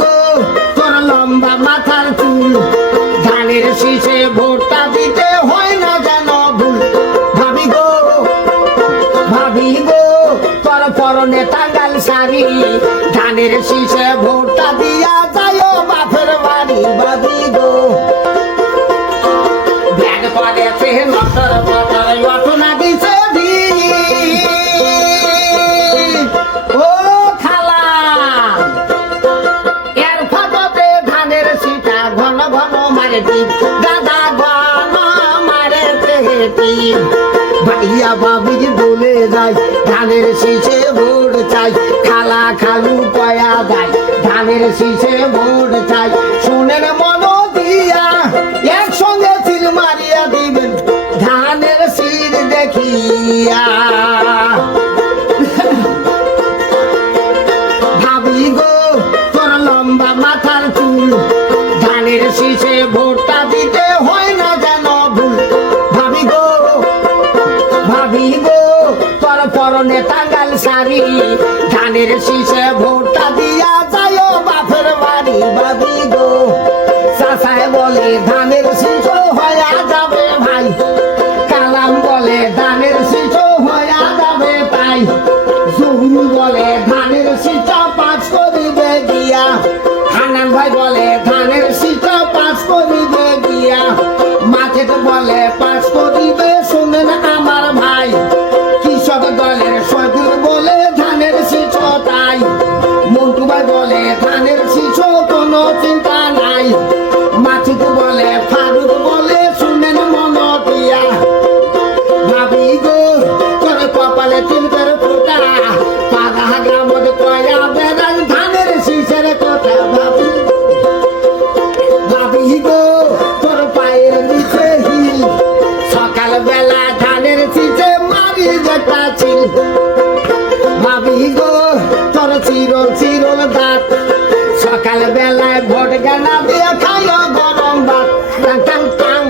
গো তোর লম্বা মাথার চুল, ধানের শীষে ভোটটা দিতে হয় না যেন ভুল। ভাবি গো তোর পরনে টাঙ্গাল শাড়ি, ধানের শীষে ভোটটা দিয়া যাইও বাপের বাড়ি। ভাবি গো ব্যাগ পড়েছে লটর পটর, লটনা দিছে ও খালা, এর ফাটতে ধানের শীষা ঘন ঘন মারে টিপ, দাদা ঘন মারে টিপ। ভাইয়া ভাবি বলে যায় ধানের শীষে ভোট চাই, খালা খালু কয়া যায় ধানের শীষে ভোট চাই। শুনেন মন দিয়া একসঙ্গে সিল মারিয়া দিবেন ধানের শীষ দেখিয়া। ভাবি গো তোর লম্বা মাথার চুল, ধানের শীষে ভোটটা দিতে হয় না যেন ভুল। ভাবি গো তোর পরনে টাঙ্গাল শাড়ি, ধানের শীষে ভোটটা দিয়া যাইও বাপের বাড়ি। ভাবি গো চাচায় বলে ধানের শীষ হইয়া যাবে ভাই, কালাম বলে ধানের শীষ হইয়া যাবে তাই, জহুর বলে ধানের শীষ পাঁচ করিবে গিয়া, হানান ভাই বলে ধানের শীষ পাঁচ করিবে গিয়া, মাঝে বলে পাঁচ করিবে শুনেন আমার ভাই, কৃষক দলের সদুর বলে ধানের শীষ তাই, মন্টু ভাই বলে ধানের শীষ কোনো চিন্তা নাই, মাছিদ বলে ফারুক বলে শুনেন মন দিয়া। ভাবি গো তোর কপালে তিলকের ফোঁটা, পাগা গ্রামত কয়া বেড়াল ধানের শীষের কথা। ভাবি গো তোর পায়ের নিচে হিল, সকাল বেলা ধানের শীষে মারি যেটা ছিল। ভাবি গো তোর চিরল চিরল দাঁত, সকাল বেলায় ভোট গানা দিয়ে খাইও গরম ভাত। Tongue tongue tongue.